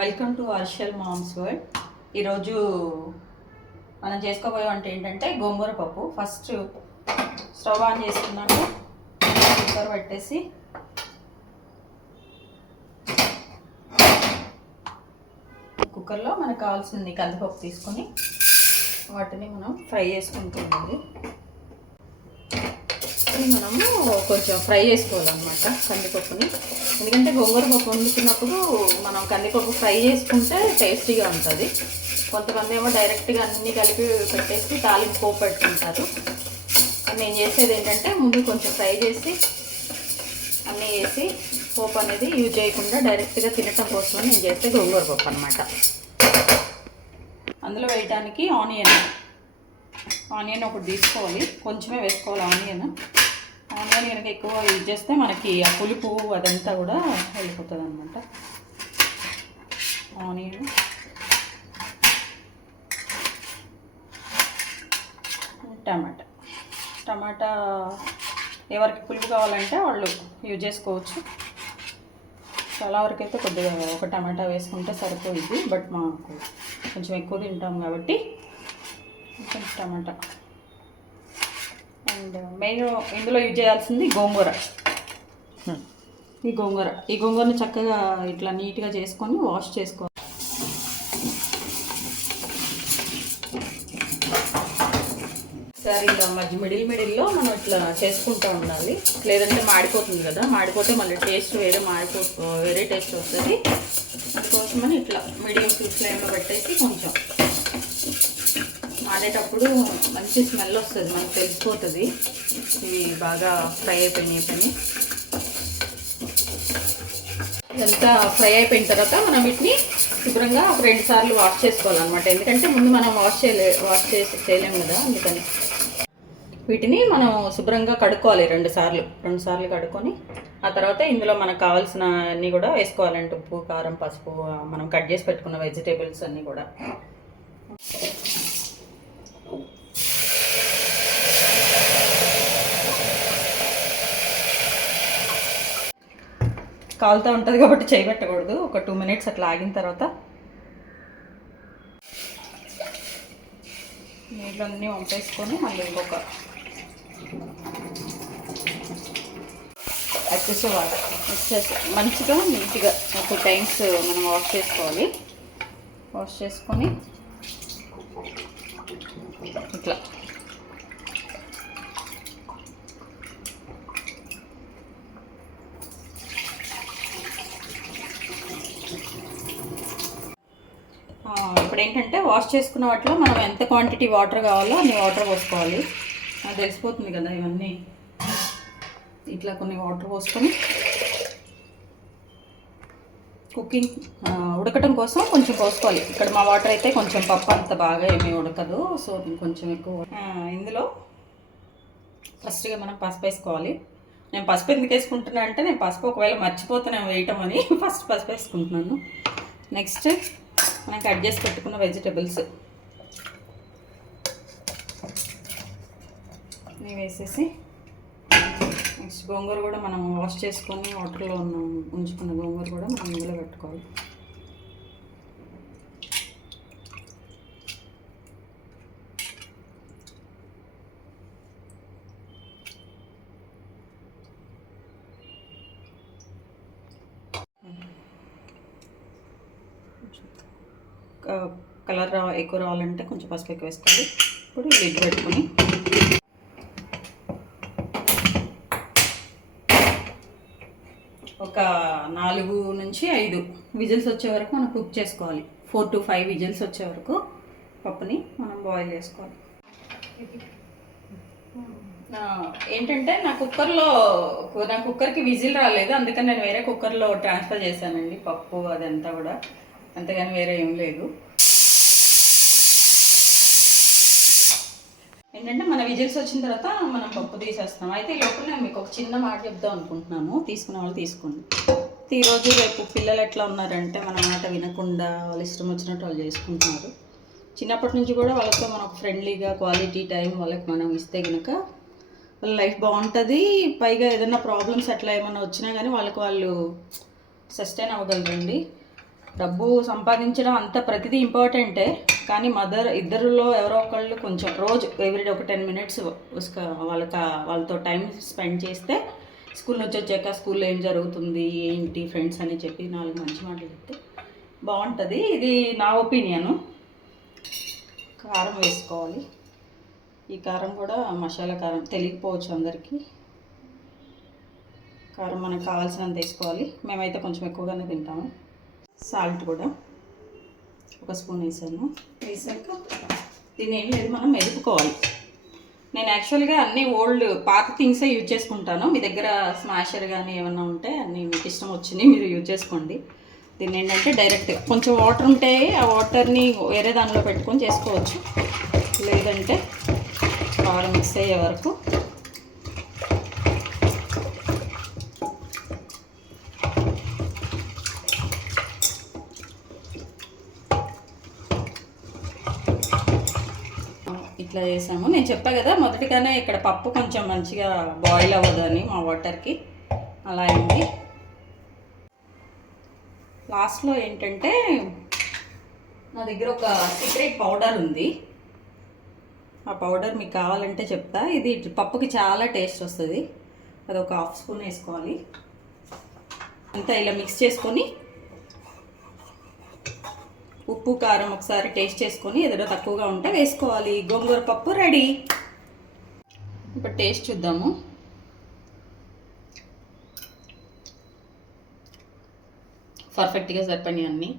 Welcome to Arshal moms world ఈరోజు మనం చేసుకోబోయే వంట ఏంటంటే గోంగూర పప్పు. ఫస్ట్ స్టవ్ ఆన్ చేసుకున్నాక కుక్కర్ పెట్టేసి. కుక్కర్లో మనకు కావాల్సింది కందిపప్పు తీసుకొని వాటిని మనం ఫ్రై చేసుకుంటున్నాము పప్పుని మనము కొంచెం ఫ్రై చేసుకోవాలన్నమాట కందిపప్పుని. ఎందుకంటే గోంగూర పప్పు వండుకున్నప్పుడు మనం కందిపప్పు ఫ్రై చేసుకుంటే టేస్టీగా ఉంటుంది. కొంతమంది ఏమో డైరెక్ట్గా అన్నీ కలిపి పెట్టేసి తాలింపు పోపు పెట్టుకుంటారు కానీ నేను చేసేది ఏంటంటే ముందు కొంచెం ఫ్రై చేసి అన్నీ వేసి పోపు అనేది యూజ్ చేయకుండా డైరెక్ట్గా తినటం కోసం నేను చేస్తే గోంగూర పప్పు అనమాట అందులో వేయడానికి ఆనియన్ ఆనియన్ ఒకటి తీసుకోవాలి. కొంచెమే వేసుకోవాలి ఆనియన్. ఆనియన్ కనుక ఎక్కువ యూజ్ చేస్తే మనకి ఆ పులుపు అదంతా కూడా వెళ్ళిపోతుంది అనమాట ఆనియన్. టమాటా. టమాటా ఎవరికి పులుపు కావాలంటే వాళ్ళు యూజ్ చేసుకోవచ్చు. చాలా వరకు అయితే కొద్దిగా ఒక టమాటా వేసుకుంటే సరిపోయింది బట్ మాకు కొంచెం ఎక్కువ తింటాం కాబట్టి కొంచెం టమాటా. అండ్ మెయిన్ ఇందులో యూజ్ చేయాల్సింది గోంగూర. ఈ గోంగూర. ఈ గోంగూరని చక్కగా ఇట్లా నీట్గా చేసుకొని వాష్ చేసుకోవాలి. సరే ఇలా మధ్య మిడిల్ మిడిల్లో మనం ఇట్లా చేసుకుంటూ ఉండాలి. లేదంటే మాడిపోతుంది కదా. మాడిపోతే మళ్ళీ టేస్ట్ వేరే మాడిపో వేరే టేస్ట్ వస్తుంది. అందుకోసమని ఇట్లా మీడియం ఫ్లేమ్లో పెట్టేసి కొంచెం మాడేటప్పుడు మంచి స్మెల్ వస్తుంది మనకు తెలిసిపోతుంది. ఇవి బాగా ఫ్రై అయిపోయినాయి పని. ఇదంతా ఫ్రై అయిపోయిన తర్వాత మనం వీటిని శుభ్రంగా ఒక రెండు సార్లు వాష్ చేసుకోవాలన్నమాట. ఎందుకంటే ముందు మనం వాష్ చేయలే వాష్ చేసి చేయలేము కదా అందుకని. వీటిని మనం శుభ్రంగా కడుక్కోవాలి రెండు సార్లు. రెండు సార్లు కడుక్కొని ఆ తర్వాత ఇందులో మనకు కావాల్సిన అన్నీ కూడా వేసుకోవాలంటే ఉప్పు కారం పసుపు మనం కట్ చేసి పెట్టుకున్న వెజిటేబుల్స్ అన్నీ కూడా. కాలుతూ ఉంటుంది కాబట్టి చేయి పెట్టకూడదు ఒక టూ మినిట్స్ అట్లా ఆగిన తర్వాత నీళ్ళు అన్నీ వంపేసుకొని మళ్ళీ ఇంకొక వచ్చేసే వాటర్. వచ్చేసి మంచిగా నీట్గా ఒక టైమ్స్ మనం వాష్ చేసుకోవాలి. వాష్ చేసుకొని ఇట్లా ఆ, ఇప్పుడు ఏంటంటే వాష్ చేసుకున్న వాటిలో మనం ఎంత క్వాంటిటీ వాటర్ కావాలో అన్ని వాటర్ పోసుకోవాలి. నాకు తెలిసిపోతుంది కదా ఇవన్నీ. ఇట్లా కొన్ని వాటర్ పోసుకొని కుకింగ్ ఉడకటం కోసం కొంచెం పోసుకోవాలి. ఇక్కడ మా వాటర్ అయితే కొంచెం పప్పు అంత బాగా ఏమీ ఉడకదు సో కొంచెం ఎక్కువ ఇందులో ఫస్ట్గా మనం పసుపు వేసుకోవాలి. నేను పసుపు ఎందుకు వేసుకుంటున్నా అంటే నేను పసుపు ఒకవేళ మర్చిపోతున్నాను వేయటం అని ఫస్ట్ పసుపు వేసుకుంటున్నాను. నెక్స్ట్ మనం కట్ చేసి పెట్టుకున్న వెజిటబుల్స్. ఇవి వేసేసి నెక్స్ట్ గోంగూర కూడా మనం వాష్ చేసుకొని వాటర్లో ఉన్న ఉంచుకున్న గోంగూర కూడా మనం ఇందులో పెట్టుకోవాలి. కలర్ రా ఎక్కువ రావాలంటే కొంచెం పసుపు ఎక్కువ వేసుకోవాలి ఇప్పుడు లిడ్ పెట్టుకుని. ఒక నాలుగు నుంచి ఐదు విజిల్స్ వచ్చే వరకు మనం కుక్ చేసుకోవాలి. ఫోర్ టు ఫైవ్ విజిల్స్ వచ్చే వరకు పప్పుని మనం బాయిల్ చేసుకోవాలి. ఏంటంటే నా కుక్కర్లో నా కుక్కర్కి విజిల్ రాలేదు. అందుకని నేను వేరే కుక్కర్లో ట్రాన్స్ఫర్ చేశానండి పప్పు అదంతా కూడా. అంతేగాని వేరే ఏం లేదు. ఏంటంటే మన విజిల్స్ వచ్చిన తర్వాత మనం పప్పు తీసేస్తాం. అయితే ఈ లోపల నేను మీకు ఒక చిన్న మాట చెప్దాం అనుకుంటున్నాను తీసుకునే వాళ్ళు తీసుకోండి. ఈరోజు రేపు పిల్లలు ఎట్లా ఉన్నారంటే మన మాట వినకుండా వాళ్ళు ఇష్టం వచ్చినట్టు వాళ్ళు చేసుకుంటున్నారు. చిన్నప్పటి నుంచి కూడా వాళ్ళతో మనం ఫ్రెండ్లీగా క్వాలిటీ టైం వాళ్ళకి మనం ఇస్తే కనుక వాళ్ళ లైఫ్ బాగుంటుంది. పైగా ఏదైనా ప్రాబ్లమ్స్ అట్లా ఏమైనా వచ్చినా కానీ వాళ్ళకి వాళ్ళు సస్టైన్ అవ్వగలరండి. డబ్బు సంపాదించడం అంత ప్రతిదీ ఇంపార్టెంటే కానీ మదర్ ఇద్దరిలో ఎవరో ఒకళ్ళు కొంచెం రోజు ఎవ్రీడే ఒక టెన్ మినిట్స్ వాళ్ళకి వాళ్ళతో టైం స్పెండ్ చేస్తే స్కూల్ నుంచి వచ్చాక స్కూల్లో ఏం జరుగుతుంది ఏంటి ఫ్రెండ్స్ అని చెప్పి నాలుగు మంచి మాటలు చెప్తే బాగుంటుంది. ఇది నా ఒపీనియను. కారం వేసుకోవాలి. ఈ కారం కూడా మసాలా కారం తెలియకపోవచ్చు అందరికీ. కారం మనకు కావాల్సినంత వేసుకోవాలి. మేమైతే కొంచెం ఎక్కువగానే తింటాము. సాల్ట్ కూడా ఒక స్పూన్ వేసాను. వేసాక దీన్ని ఏం లేదు మనం మెదుపుకోవాలి. నేను యాక్చువల్గా అన్ని ఓల్డ్ పాత థింగ్సే యూజ్ చేసుకుంటాను. మీ దగ్గర స్మాషర్ కానీ ఏమన్నా ఉంటే అన్నీ మీకు ఇష్టం వచ్చింది మీరు యూజ్ చేసుకోండి. దీన్ని ఏంటంటే డైరెక్ట్గా కొంచెం వాటర్ ఉంటే ఆ వాటర్ని వేరే దానిలో పెట్టుకొని చేసుకోవచ్చు. లేదంటే కారం మిక్స్ అయ్యే వరకు ఇట్లా చేసాము. నేను చెప్పా కదా మొదటిగానే ఇక్కడ పప్పు కొంచెం మంచిగా బాయిల్ అవ్వదు అని మా వాటర్కి అలా అయింది. లాస్ట్లో ఏంటంటే నా దగ్గర ఒక సీక్రెట్ పౌడర్ ఉంది. ఆ పౌడర్ మీకు కావాలంటే చెప్తా. ఇది పప్పుకి చాలా టేస్ట్ వస్తుంది. అది ఒక హాఫ్ స్పూన్ వేసుకోవాలి. అంతా ఇలా మిక్స్ చేసుకొని ఉప్పు కారం ఒకసారి టేస్ట్ చేసుకొని ఏదైనా తక్కువగా ఉంటే వేసుకోవాలి. గోంగూర పప్పు రెడీ. ఇప్పుడు టేస్ట్ చూద్దాము. పర్ఫెక్ట్గా సరిపోయినాయి అన్నీ.